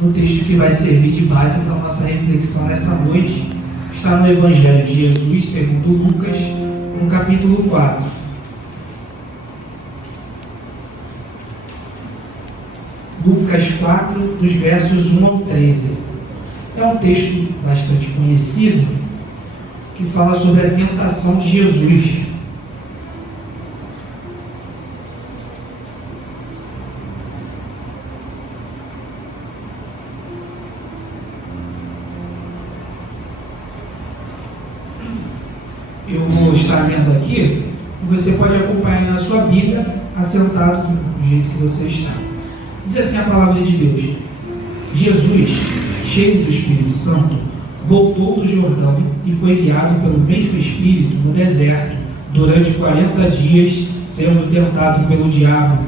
no texto que vai servir de base para a nossa reflexão nessa noite. Está no Evangelho de Jesus, segundo Lucas, no capítulo 4. Lucas 4, dos versos 1 ao 13. É um texto bastante conhecido, que fala sobre a tentação de Jesus. Eu vou estar lendo aqui, e você pode acompanhar na sua Bíblia, assentado do jeito que você está. Diz assim a palavra de Deus: Jesus, cheio do Espírito Santo, voltou do Jordão e foi guiado pelo mesmo Espírito no deserto, durante 40 dias, sendo tentado pelo diabo.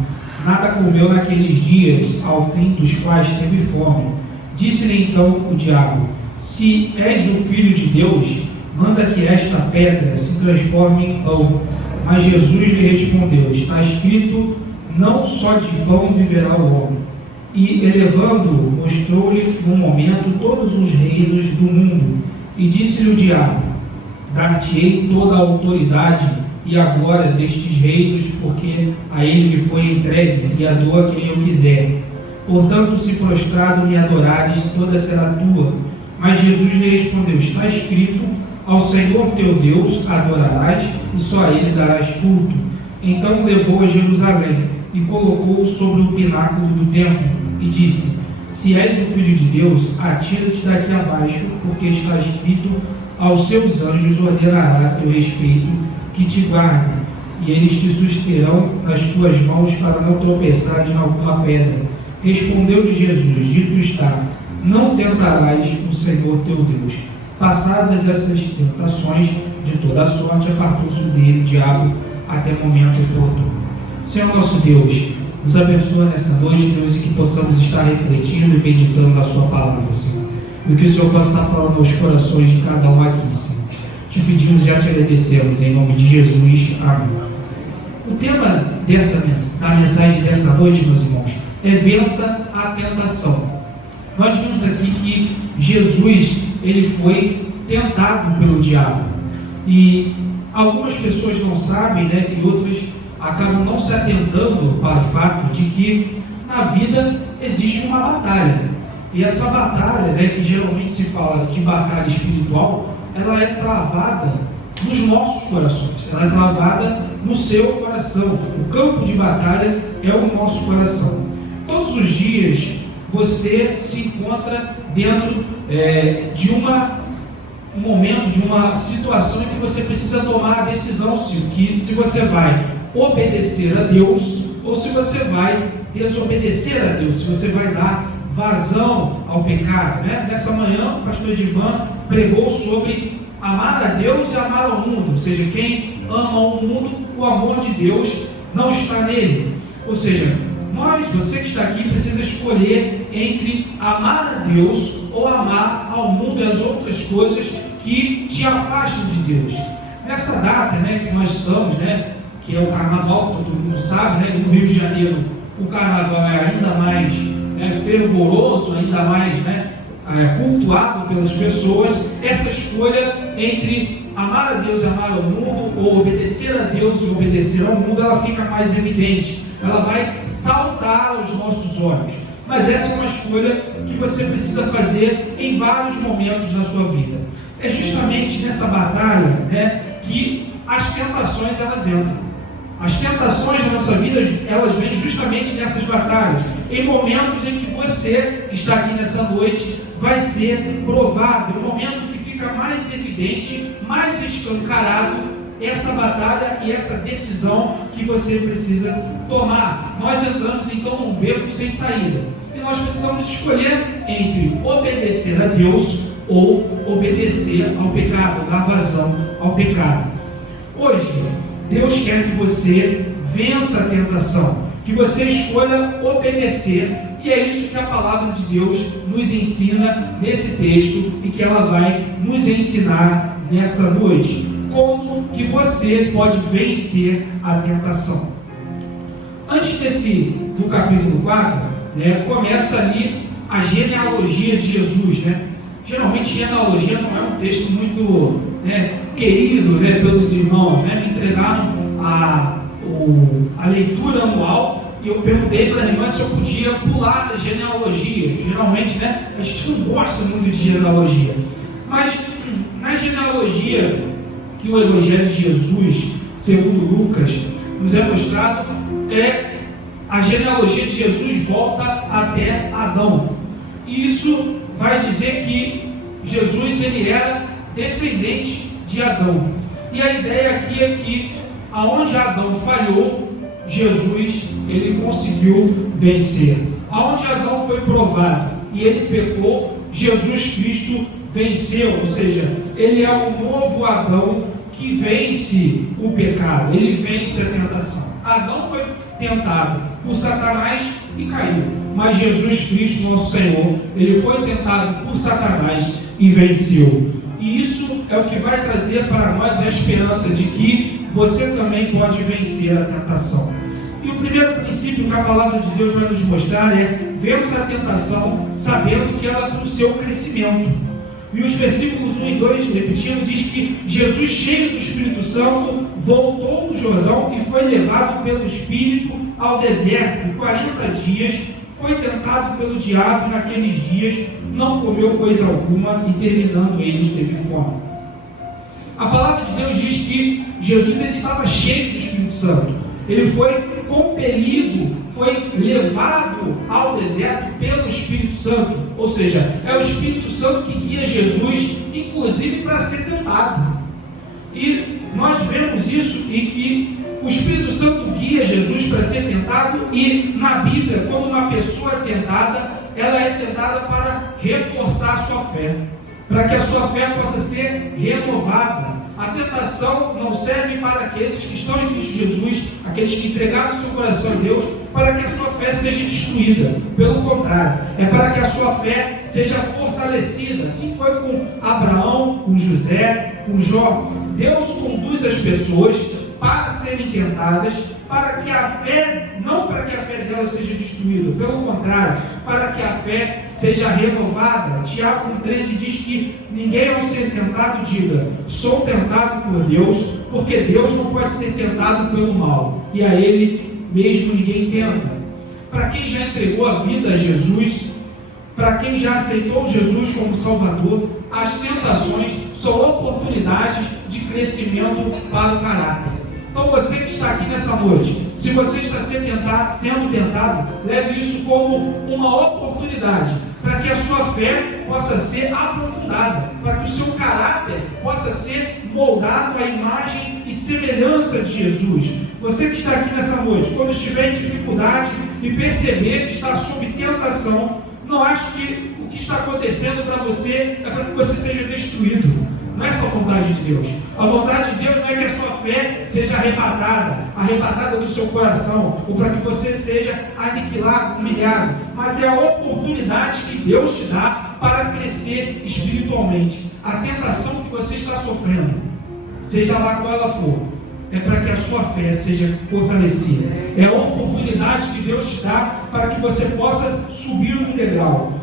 Nada comeu naqueles dias, ao fim dos quais teve fome. Disse-lhe então o diabo: se és o Filho de Deus, manda que esta pedra se transforme em pão. Mas Jesus lhe respondeu: está escrito, não só de pão viverá o homem. E, elevando-o, mostrou-lhe num momento todos os reinos do mundo. E disse-lhe o diabo: dar-te-ei toda a autoridade e a glória destes reinos, porque a ele me foi entregue, e a dou a quem eu quiser. Portanto, se prostrado me adorares, toda será tua. Mas Jesus lhe respondeu: está escrito, ao Senhor teu Deus adorarás, e só a ele darás culto. Então levou a Jerusalém, e colocou-o sobre o pináculo do templo, e disse: se és o Filho de Deus, atira-te daqui abaixo, porque está escrito, aos seus anjos ordenará a teu respeito, que te guardem, e eles te susterão nas tuas mãos, para não tropeçares em alguma pedra. Respondeu-lhe Jesus: dito está, não tentarás o Senhor teu Deus. Passadas essas tentações de toda a sorte, apartou-se dele o diabo até o momento oportuno. Senhor nosso Deus, nos abençoa nessa noite, Deus, e que possamos estar refletindo e meditando na sua palavra, Senhor. E que o Senhor possa estar falando aos corações de cada um aqui, Senhor. Te pedimos e já te agradecemos, em nome de Jesus. Amém. O tema da mensagem dessa noite, meus irmãos, é vença a tentação. Nós vimos aqui que Jesus, ele foi tentado pelo diabo. E algumas pessoas não sabem, né, e outras acabam não se atentando para o fato de que na vida existe uma batalha. E essa batalha, né, que geralmente se fala de batalha espiritual, ela é travada nos nossos corações, ela é travada no seu coração. O campo de batalha é o nosso coração. Todos os dias você se encontra dentro de um momento, de uma situação em que você precisa tomar a decisão se você vai obedecer a Deus ou se você vai desobedecer a Deus, se você vai dar vazão ao pecado, né? Nessa manhã o pastor Edivan pregou sobre amar a Deus e amar ao mundo, ou seja, quem ama o mundo, o amor de Deus não está nele. Ou seja, você que está aqui precisa escolher entre amar a Deus ou amar ao mundo e as outras coisas que te afastam de Deus. Nessa data, né, que nós estamos, né, que é o carnaval, todo mundo sabe, né, no Rio de Janeiro o carnaval é ainda mais fervoroso, ainda mais, né, cultuado pelas pessoas. Essa escolha entre amar a Deus e amar ao mundo, ou obedecer a Deus e obedecer ao mundo, ela fica mais evidente, ela vai saltar aos nossos olhos. Mas essa é uma escolha que você precisa fazer em vários momentos da sua vida. É justamente nessa batalha, né, que as tentações elas entram. As tentações da nossa vida, elas vêm justamente nessas batalhas, em momentos em que você que está aqui nessa noite vai ser provado, no momento que fica mais evidente, mais escancarado essa batalha e essa decisão que você precisa tomar. Nós entramos então num beco sem saída, e nós precisamos escolher entre obedecer a Deus ou obedecer ao pecado, dar vazão ao pecado. Hoje, Deus quer que você vença a tentação, que você escolha obedecer, e é isso que a palavra de Deus nos ensina nesse texto e que ela vai nos ensinar nessa noite. Como que você pode vencer a tentação? Antes do capítulo 4, né, começa ali a genealogia de Jesus, né? Geralmente genealogia não é um texto muito querido, né, pelos irmãos, né? Me entregaram a leitura anual e eu perguntei para a irmã se eu podia pular a genealogia. Geralmente, né, a gente não gosta muito de genealogia, mas na genealogia que o Evangelho de Jesus, segundo Lucas, nos é mostrado, a genealogia de Jesus volta até Adão. E isso vai dizer que Jesus ele era descendente de Adão. E a ideia aqui é que aonde Adão falhou, Jesus ele conseguiu vencer. Aonde Adão foi provado e ele pecou, Jesus Cristo venceu. Ou seja, ele é o novo Adão que vence o pecado, ele vence a tentação. Adão foi tentado por Satanás e caiu, mas Jesus Cristo, nosso Senhor, ele foi tentado por Satanás e venceu. E isso é o que vai trazer para nós a esperança de que você também pode vencer a tentação. E o primeiro princípio que a palavra de Deus vai nos mostrar é: vença a tentação sabendo que ela é para o seu crescimento. E os versículos 1 e 2, repetindo, diz que Jesus, cheio do Espírito Santo, voltou do Jordão e foi levado pelo Espírito ao deserto. 40 dias, foi tentado pelo diabo naqueles dias, não comeu coisa alguma e terminando eles teve fome. A palavra de Deus diz que Jesus ele estava cheio do Espírito Santo. Ele foi compelido, foi levado ao deserto pelo Espírito Santo. Ou seja, é o Espírito Santo que guia Jesus, inclusive para ser tentado. E nós vemos isso e que o Espírito Santo guia Jesus para ser tentado. E na Bíblia, quando uma pessoa é tentada, ela é tentada para reforçar a sua fé, para que a sua fé possa ser renovada. A tentação não serve para aqueles que estão em Cristo Jesus, aqueles que entregaram seu coração a Deus, para que a sua fé seja destruída. Pelo contrário, é para que a sua fé seja fortalecida. Assim foi com Abraão, com José, com Jó. Deus conduz as pessoas para serem tentadas, para que a fé, não para que a fé dela seja destruída, pelo contrário, para que a fé seja renovada. Tiago 1,13 diz que ninguém ao ser tentado diga: sou tentado por Deus, porque Deus não pode ser tentado pelo mal, e a Ele mesmo ninguém tenta. Para quem já entregou a vida a Jesus, para quem já aceitou Jesus como Salvador, as tentações são oportunidades de crescimento para o caráter. Então você que está aqui nessa noite, se você está sendo tentado, leve isso como uma oportunidade para que a sua fé possa ser aprofundada, para que o seu caráter possa ser moldado à imagem e semelhança de Jesus. Você que está aqui nessa noite, quando estiver em dificuldade e perceber que está sob tentação, não ache que o que está acontecendo para você é para que você seja destruído. Não é essa a vontade de Deus. A vontade de Deus não é que a sua fé seja arrebatada do seu coração, ou para que você seja aniquilado, humilhado, mas é a oportunidade que Deus te dá para crescer espiritualmente. A tentação que você está sofrendo, seja lá qual ela for, é para que a sua fé seja fortalecida. É a oportunidade que Deus te dá para que você possa subir um degrau.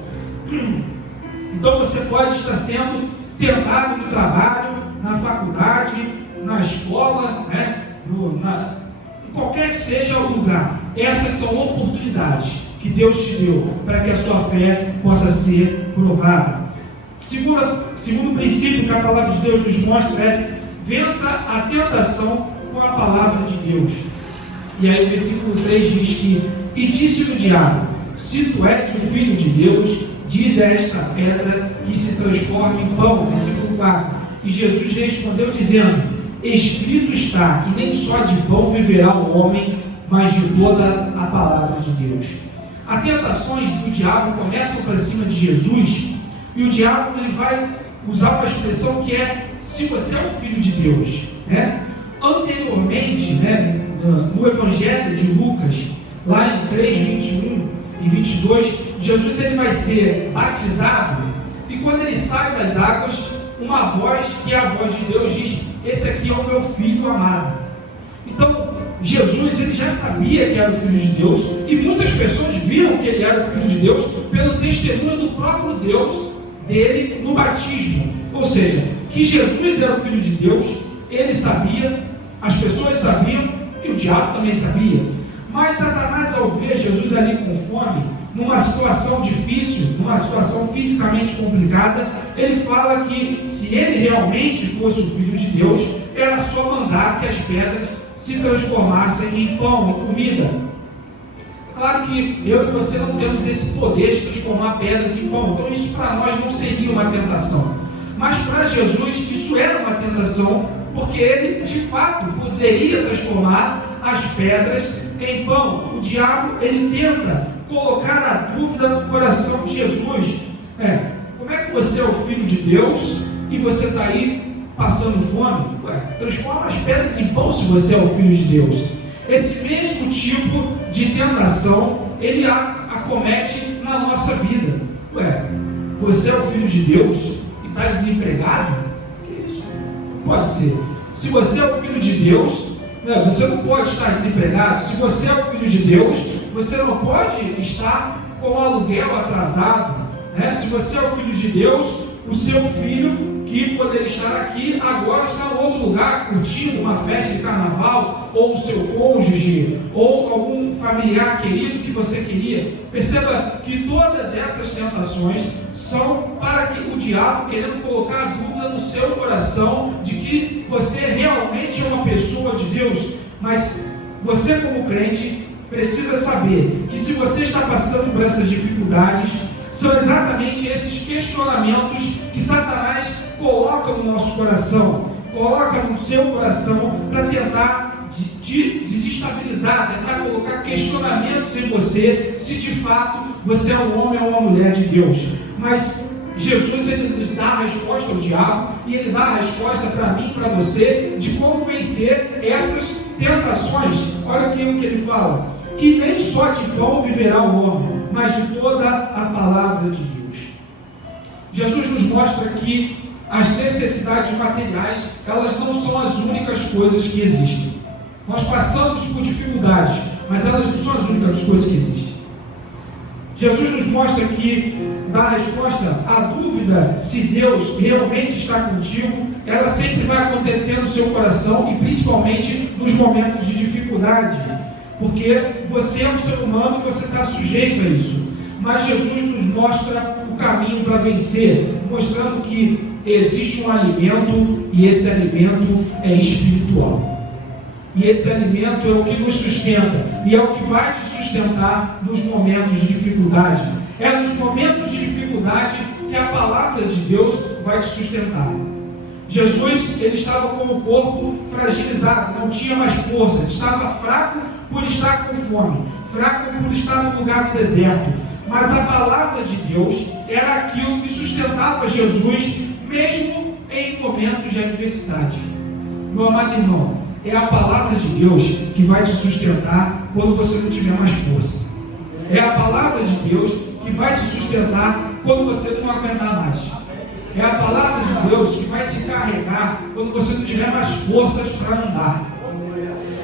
Então você pode estar sendo tentado no trabalho, na faculdade, na escola, em qualquer que seja o lugar. Essas são oportunidades que Deus te deu para que a sua fé possa ser provada. Segundo princípio que a palavra de Deus nos mostra é: vença a tentação com a palavra de Deus. E aí o versículo 3 diz que: e disse o diabo, se tu és o filho de Deus, diz a esta pedra que se transforme em pão. Versículo 4. E Jesus respondeu dizendo: escrito está que nem só de pão viverá o homem, mas de toda a palavra de Deus. As tentações do diabo começam para cima de Jesus, e o diabo ele vai usar uma expressão que é: se você é o filho de Deus. Anteriormente, no Evangelho de Lucas, lá em 3, 21 e 22, Jesus ele vai ser batizado, e quando ele sai das águas, uma voz, que é a voz de Deus, diz: esse aqui é o meu filho amado. Então, Jesus, ele já sabia que era o Filho de Deus, e muitas pessoas viram que ele era o Filho de Deus pelo testemunho do próprio Deus dele no batismo. Ou seja, que Jesus era o Filho de Deus, ele sabia, as pessoas sabiam e o diabo também sabia. Mas Satanás, ao ver Jesus ali com fome, numa situação difícil, numa situação fisicamente complicada, ele fala que se ele realmente fosse o Filho de Deus, era só mandar que as pedras se transformassem em pão, em comida. Claro que eu e você não temos esse poder de transformar pedras em pão, então isso para nós não seria uma tentação. Mas para Jesus isso era uma tentação, porque ele de fato poderia transformar as pedras em pão. O diabo, ele tenta colocar a dúvida no coração de Jesus. Como é que você é o Filho de Deus e você está aí passando fome? Transforma as pedras em pão se você é o Filho de Deus. Esse mesmo tipo de tentação, ele acomete na nossa vida. Você é o Filho de Deus e está desempregado? Que isso? Não pode ser. Se você é o Filho de Deus, você não pode estar desempregado. Se você é o Filho de Deus, você não pode estar com o aluguel atrasado. Se você é o Filho de Deus, o seu filho, que poderia estar aqui, agora está em outro lugar, curtindo uma festa de carnaval, ou o seu cônjuge, ou algum familiar querido que você queria. Perceba que todas essas tentações são para que o diabo, querendo colocar a dúvida no seu coração, de que você realmente é uma pessoa de Deus. Mas você, como crente, precisa saber que se você está passando por essas dificuldades, são exatamente esses questionamentos que Satanás coloca no nosso coração, coloca no seu coração para tentar desestabilizar, tentar colocar questionamentos em você, se de fato você é um homem ou uma mulher de Deus. Mas Jesus, ele dá a resposta ao diabo, e ele dá a resposta para mim e para você, de como vencer essas tentações. Olha aqui o que ele fala: que nem só de pão viverá o homem, mas de toda a palavra de Deus. Jesus nos mostra que as necessidades materiais, elas não são as únicas coisas que existem. Nós passamos por dificuldades, mas elas não são as únicas coisas que existem. Jesus nos mostra que, dá a resposta à dúvida se Deus realmente está contigo, ela sempre vai acontecer no seu coração, e principalmente nos momentos de dificuldade, porque você é um ser humano e você está sujeito a isso. Mas Jesus nos mostra o caminho para vencer, mostrando que existe um alimento, e esse alimento é espiritual. E esse alimento é o que nos sustenta, e é o que vai te sustentar nos momentos de dificuldade. É nos momentos de dificuldade que a palavra de Deus vai te sustentar. Jesus, ele estava com o corpo fragilizado, não tinha mais forças, estava fraco por estar com fome, fraco por estar no lugar do deserto. Mas a palavra de Deus era aquilo que sustentava Jesus, mesmo em momentos de adversidade. Meu amado irmão, é a palavra de Deus que vai te sustentar quando você não tiver mais força. É a palavra de Deus que vai te sustentar quando você não aguentar mais. É a palavra de Deus que vai te carregar quando você não tiver mais forças para andar.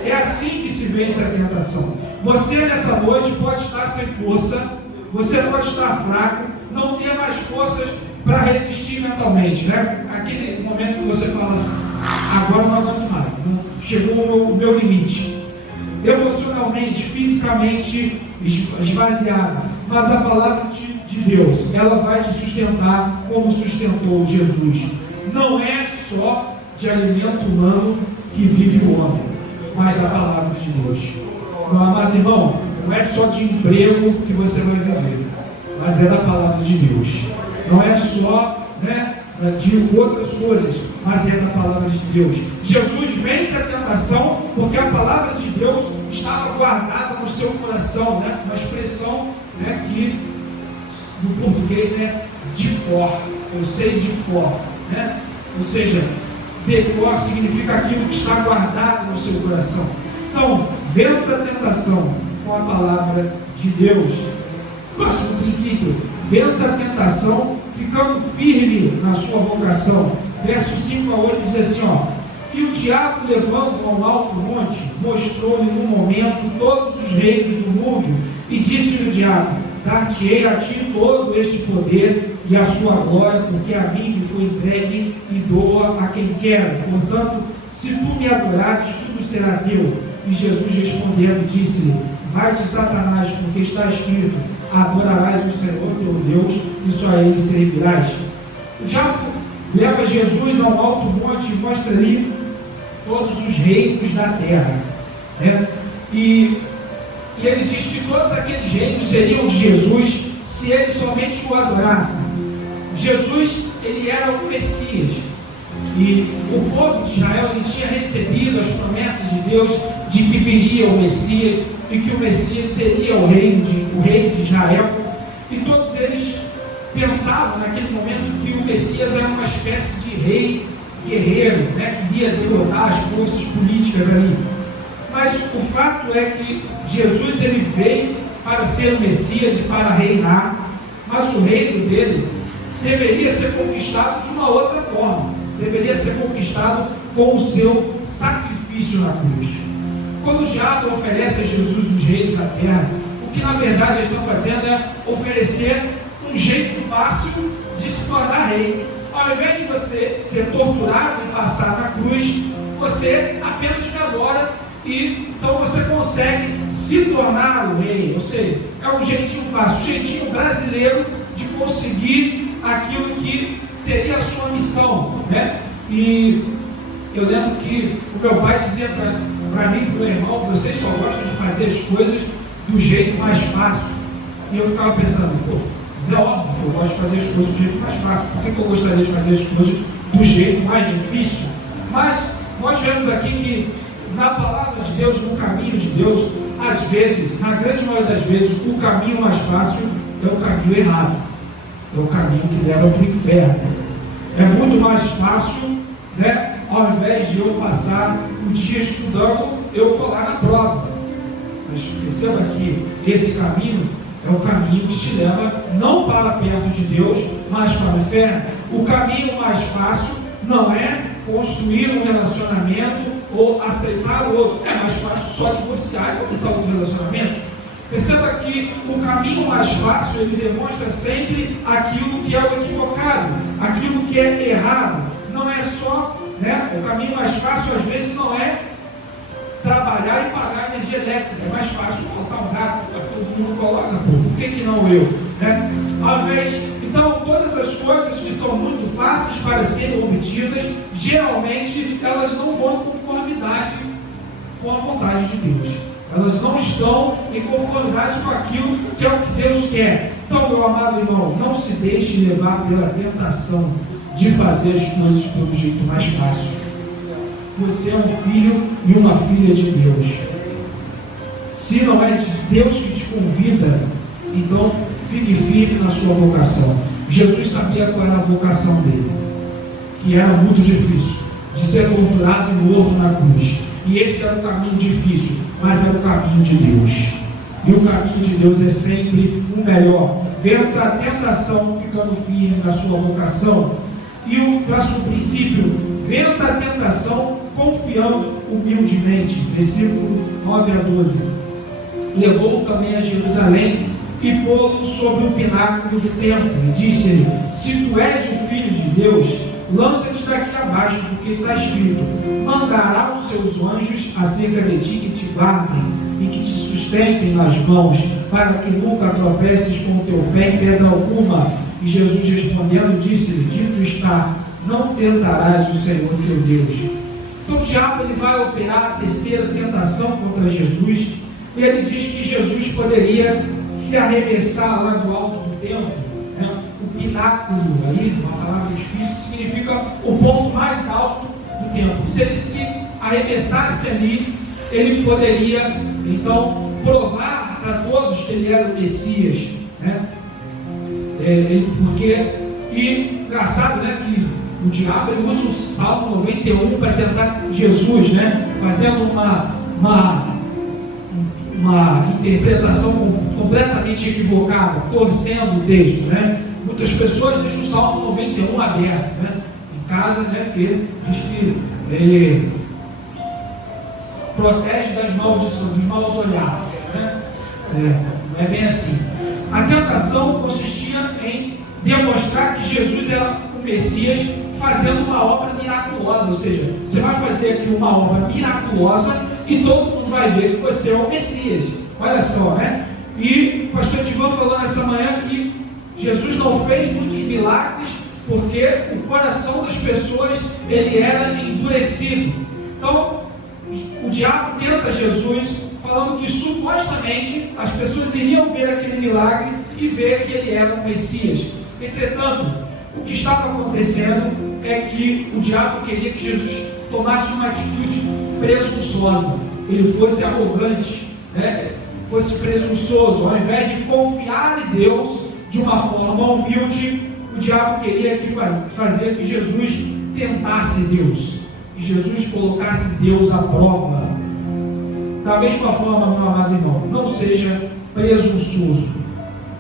É assim que se vence a tentação. Você nessa noite pode estar sem força, você pode estar fraco, não ter mais forças para resistir mentalmente, Aquele momento que você fala: agora não aguento mais, chegou o meu limite. Emocionalmente, fisicamente esvaziado. Mas a palavra de Deus, ela vai te sustentar como sustentou Jesus. Não é só de alimento humano que vive o homem, mas a palavra de Deus. Meu amado irmão, não é só de emprego que você vai viver, mas é da palavra de Deus. Não é só de outras coisas, mas é da palavra de Deus. Jesus vence a tentação porque a palavra de Deus estava guardada no seu coração, uma expressão que no português de cor, eu sei de cor, ou seja, decor significa aquilo que está guardado no seu coração. Então, vença a tentação com a palavra de Deus. Próximo princípio: vença a tentação ficando firme na sua vocação. Verso 5 a 8 diz assim: E o diabo, levando ao alto monte, mostrou-lhe no momento todos os reinos do mundo, e disse-lhe o diabo: dar-te-ei a ti todo este poder e a sua glória, porque a mim me foi entregue e dou a quem quero. Portanto, se tu me adorares, tudo será teu. E Jesus respondendo, disse-lhe: vai-te, Satanás, porque está escrito: adorarás o Senhor teu Deus, e só a ele servirás. O diabo leva Jesus ao alto monte e mostra-lhe todos os reinos da terra, né? E ele diz que todos aqueles reinos seriam de Jesus se ele somente o adorasse. Jesus, ele era o Messias, e o povo de Israel, ele tinha recebido as promessas de Deus de que viria o Messias e que o Messias seria o rei de Israel, e todos eles pensavam naquele momento que o Messias era uma espécie de rei guerreiro, né, que iria derrotar as forças políticas ali. Mas o fato é que Jesus, ele veio para ser o Messias e para reinar, mas o reino dele deveria ser conquistado de uma outra forma, deveria ser conquistado com o seu sacrifício na cruz. Quando o diabo oferece a Jesus os reinos da terra, o que na verdade eles estão fazendo é oferecer um jeito fácil de se tornar rei. Ao invés de você ser torturado e passar na cruz, você apenas me adora, e então você consegue se tornar o rei. Ou seja, é um jeitinho fácil, um jeitinho brasileiro de conseguir aquilo que seria a sua missão, né? E eu lembro que o meu pai dizia para mim e para o meu irmão: vocês só gostam de fazer as coisas do jeito mais fácil. E eu ficava pensando: pô, mas é óbvio que eu gosto de fazer as coisas do jeito mais fácil, por que eu gostaria de fazer as coisas do jeito mais difícil? Mas nós vemos aqui que na palavra de Deus, no caminho de Deus, às vezes, na grande maioria das vezes, o caminho mais fácil é o caminho errado, é o caminho que leva para o inferno. É muito mais fácil, né, ao invés de eu passar o dia estudando, eu colar na prova. Mas perceba que esse caminho é o caminho que te leva não para perto de Deus, mas para o inferno. O caminho mais fácil não é construir um relacionamento ou aceitar o outro. É mais fácil só divorciar e começar outro relacionamento. Perceba que o caminho mais fácil, ele demonstra sempre aquilo que é o equivocado, aquilo que é errado. Não é só, né, o caminho mais fácil às vezes não é trabalhar e pagar energia elétrica. É mais fácil colocar um gato, todo mundo coloca, por que não eu? Né? Ao invés, então, todas as coisas que são muito fáceis para serem obtidas, geralmente elas não vão em conformidade com a vontade de Deus. Elas não estão em conformidade com aquilo que é o que Deus quer. Então, meu amado irmão, não se deixe levar pela tentação de fazer as coisas pelo jeito mais fácil. Você é um filho e uma filha de Deus. Se não é de Deus que te convida, então fique firme na sua vocação. Jesus sabia qual era a vocação dele, que era muito difícil, de ser torturado e morto na cruz. E esse era o caminho difícil, mas era o caminho de Deus. E o caminho de Deus é sempre o melhor. Vença a tentação ficando firme na sua vocação. E o próximo princípio: vença a tentação confiando humildemente. Versículo 9 a 12. Levou-o também a Jerusalém e pô-lo sobre o pináculo do templo, e disse-lhe: se tu és o filho de Deus, lança-te daqui abaixo, porque está escrito: mandará os seus anjos acerca de ti que te guardem e que te sustentem nas mãos, para que nunca tropeces com o teu pé em pedra alguma. E Jesus respondendo disse-lhe: dito está, não tentarás o Senhor teu Deus. Então o diabo, ele vai operar a terceira tentação contra Jesus, e ele diz que Jesus poderia se arremessar lá do alto do templo, né? O pináculo, aí, uma palavra difícil, significa o ponto mais alto do templo. Se ele se arremessasse ali, ele poderia então provar para todos que ele era o Messias, né? E engraçado, né, que o diabo, ele usa o Salmo 91 para tentar Jesus, né, fazendo uma interpretação completamente equivocada, torcendo o texto, né? Muitas pessoas deixam o Salmo 91 aberto, né, em casa, né, porque diz que ele protege das maldições, dos maus olhados, né? Não é bem assim. A tentação consistia em demonstrar que Jesus era o Messias, fazendo uma obra miraculosa. Ou seja, você vai fazer aqui uma obra miraculosa e todo mundo vai ver que você é o Messias. Olha só, né? E o pastor Divan falou nessa manhã que Jesus não fez muitos milagres porque o coração das pessoas ele era endurecido. Então, o diabo tenta Jesus, falando que supostamente as pessoas iriam ver aquele milagre e ver que ele era o Messias. Entretanto, o que estava acontecendo é que o diabo queria que Jesus tomasse uma atitude presunçosa, ele fosse arrogante, né? Fosse presunçoso. Ao invés de confiar em Deus de uma forma humilde, o diabo queria fazer que Jesus tentasse Deus, que Jesus colocasse Deus à prova. Da mesma forma, meu amado irmão, não seja presunçoso,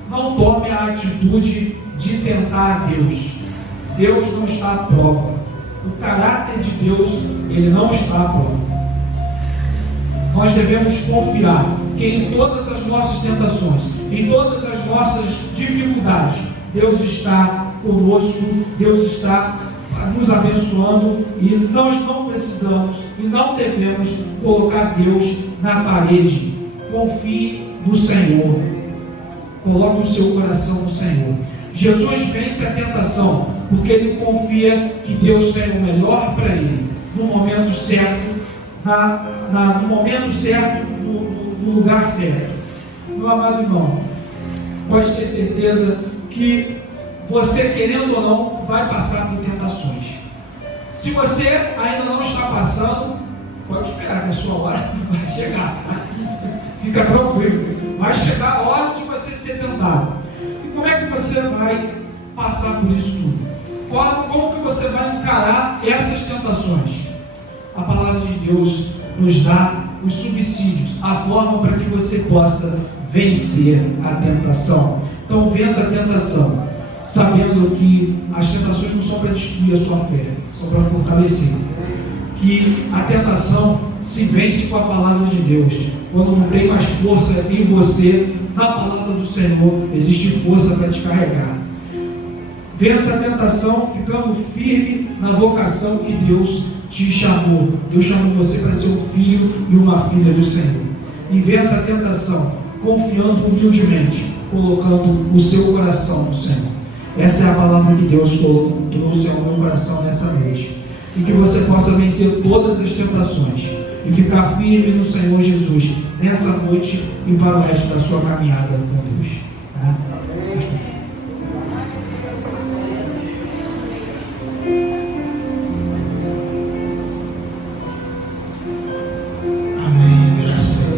não tome a atitude de tentar Deus. Deus não está à prova, o caráter de Deus ele não está à prova. Nós devemos confiar que em todas as nossas tentações, em todas as nossas dificuldades, Deus está conosco, Deus está nos abençoando, e nós não precisamos e não devemos colocar Deus na parede. Confie no Senhor, coloque o seu coração no Senhor. Jesus vence a tentação porque ele confia que Deus tem o melhor para ele, no momento certo, no momento certo, no lugar certo. Meu amado irmão, pode ter certeza que você, querendo ou não, vai passar por tentações. Se você ainda não está passando, pode esperar que a sua hora vai chegar. Fica tranquilo, vai chegar a hora de você ser tentado. E como é que você vai passar por isso tudo? Como que você vai encarar essas tentações? A palavra de Deus nos dá os subsídios, a forma para que você possa vencer a tentação. Então vença a tentação, sabendo que as tentações não são para destruir a sua fé, são para fortalecer. Que a tentação se vence com a palavra de Deus. Quando não tem mais força em você, na palavra do Senhor existe força para te carregar. Vença a tentação ficando firme na vocação que Deus te chamou. Deus chamou você para ser um filho e uma filha do Senhor. E vença a tentação confiando humildemente, colocando o seu coração no Senhor. Essa é a palavra que Deus trouxe ao meu coração nessa noite. E que você possa vencer todas as tentações e ficar firme no Senhor Jesus nessa noite e para o resto da sua caminhada com Deus.